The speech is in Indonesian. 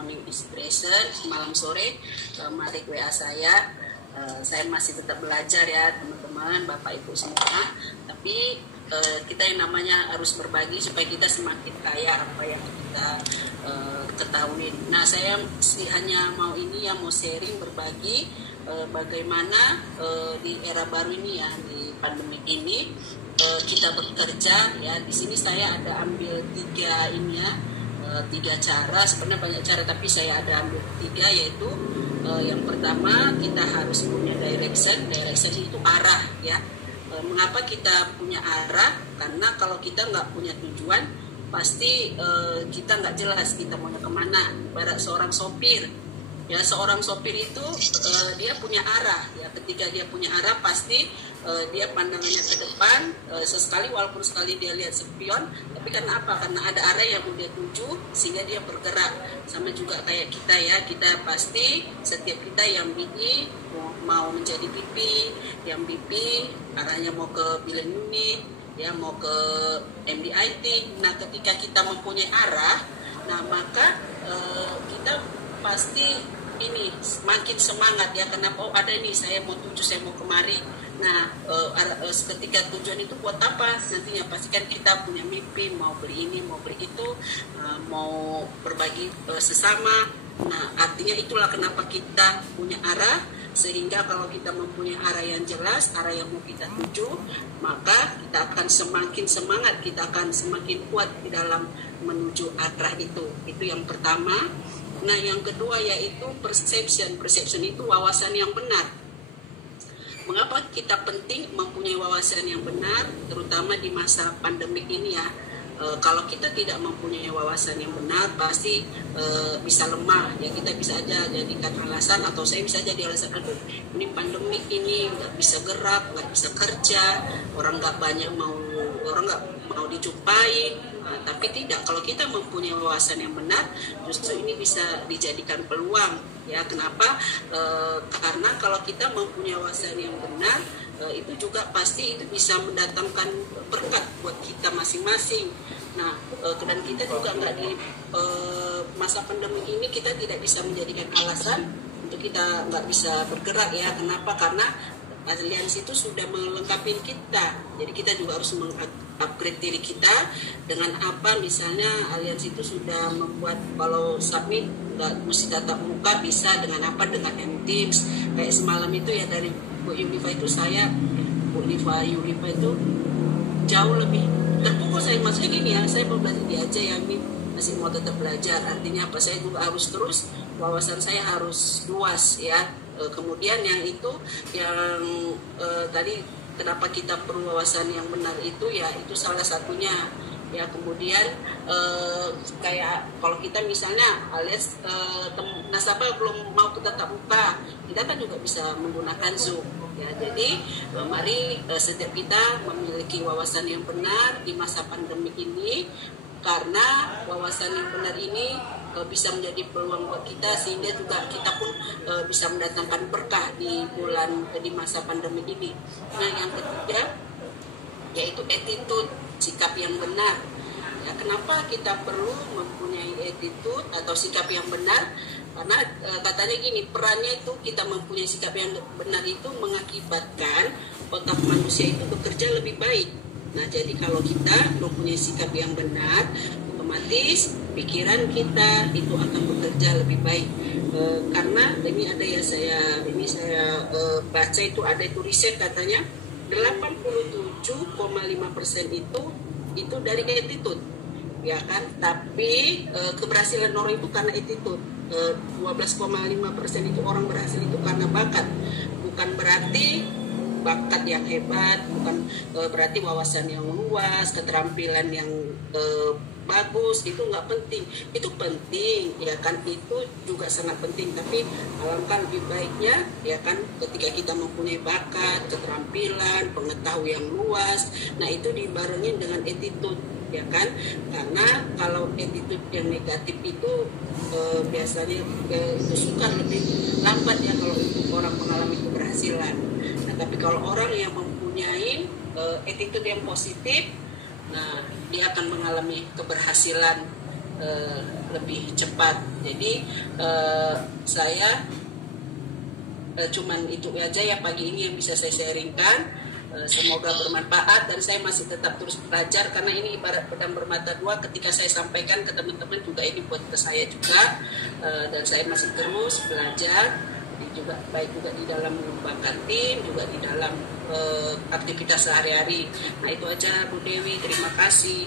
morning inspiration malam sore, mari WA saya. Saya masih tetap belajar ya teman-teman, Bapak Ibu semua. Tapi kita yang namanya harus berbagi supaya kita semakin kaya apa yang kita ketahui. Nah, saya hanya mau sharing, berbagi bagaimana di era baru ini ya, di pandemi ini kita bekerja ya. Di sini saya ada ambil tiga cara, sebenarnya banyak cara tapi saya ada ambil tiga, yaitu yang pertama kita harus punya direction itu arah ya. Mengapa kita punya arah? Karena kalau kita nggak punya tujuan pasti kita nggak jelas kita mau kemana. Ibarat seorang sopir ya, seorang sopir itu dia punya arah ya. Ketika dia punya arah pasti dia pandangannya ke depan, sesekali walaupun sekali dia lihat spion, tapi karena apa? Karena ada arah yang mau dia tuju sehingga dia bergerak. Sama juga kayak kita ya, kita pasti setiap kita yang BI mau menjadi BP, yang BP arahnya mau ke billing unit ya, mau ke MDIT. Nah, ketika kita mempunyai arah, nah maka kita pasti ini semakin semangat ya. Kenapa? Oh, ada ini, saya mau tuju, saya mau kemari. Nah, ketika tujuan itu buat apa? Nantinya pastikan kita punya mimpi, mau beli ini, mau beli itu, mau berbagi sesama. Nah, artinya itulah kenapa kita punya arah, sehingga kalau kita mempunyai arah yang jelas, arah yang mau kita tuju, maka kita akan semakin semangat, kita akan semakin kuat di dalam menuju arah itu. Itu yang pertama. Nah, yang kedua yaitu perception itu wawasan yang benar. Mengapa kita penting mempunyai wawasan yang benar, terutama di masa pandemik ini ya. Kalau kita tidak mempunyai wawasan yang benar, pasti bisa lemah ya. Kita bisa aja jadikan alasan, atau saya bisa jadi alasan, aduh ini pandemik ini nggak bisa gerak, nggak bisa kerja, orang nggak mau dijumpai. Tapi tidak, kalau kita mempunyai wawasan yang benar, justru ini bisa dijadikan peluang ya. Kenapa? Karena kalau kita mempunyai wawasan yang benar, itu juga pasti itu bisa mendatangkan berkat buat kita masing-masing. Nah, dan kita juga nggak di masa pandemi ini kita tidak bisa menjadikan alasan untuk kita nggak bisa bergerak ya. Kenapa? Karena aliansi itu sudah melengkapi kita, jadi kita juga harus mengupgrade diri kita dengan apa? Misalnya aliansi itu sudah membuat kalau submit nggak mesti tatap muka, bisa dengan apa? Dengan M-Teams. Kayak semalam itu ya, dari Bu Yulifa itu Bu Yulifa itu jauh lebih terpukul. Saya maksudnya gini ya, saya mau belajar dia aja ya, masih mau tetap belajar. Artinya apa? Saya juga harus terus, wawasan saya harus luas ya. Kemudian yang tadi kenapa kita perlu wawasan yang benar itu ya, itu salah satunya ya. Kemudian kayak kalau kita misalnya alias nasabah belum mau tetap muka, kita kan juga bisa menggunakan Zoom ya. Jadi mari setiap kita memiliki wawasan yang benar di masa pandemi ini, karena wawasan yang benar ini bisa menjadi peluang buat kita, sehingga juga kita pun bisa mendatangkan berkah di masa pandemi ini. Nah, yang ketiga yaitu attitude, sikap yang benar ya. Kenapa kita perlu mempunyai attitude atau sikap yang benar? Karena katanya gini, perannya itu kita mempunyai sikap yang benar itu mengakibatkan otak manusia itu bekerja lebih baik. Nah, jadi kalau kita mempunyai sikap yang benar, otomatis pikiran kita itu akan bekerja lebih baik. Karena ini ada ya, saya baca itu riset katanya 87,5% itu dari attitude ya kan. Tapi keberhasilan orang itu karena attitude. 12,5% itu orang berhasil itu karena bakat. Bukan berarti bakat yang hebat, bukan berarti wawasan yang luas, keterampilan yang bagus, itu nggak penting. Itu penting ya kan, itu juga sangat penting, tapi alangkah lebih baiknya ya kan ketika kita mempunyai bakat, keterampilan, pengetahuan yang luas, nah itu dibarengin dengan attitude ya kan. Karena kalau attitude yang negatif itu biasanya itu suka lebih lambat ya kalau orang mengalami keberhasilan. Nah, tapi kalau orang yang mempunyai attitude yang positif, nah dia akan mengalami keberhasilan lebih cepat. Jadi saya cuman itu aja ya pagi ini yang bisa saya sharingkan. Semoga bermanfaat dan saya masih tetap terus belajar karena ini ibarat pedang bermata dua. Ketika saya sampaikan ke teman-teman juga ini buat ke saya juga, dan saya masih terus belajar juga, baik juga di dalam mengembangkan tim, juga di dalam aktivitas sehari-hari. Nah itu aja Bu Dewi, terima kasih.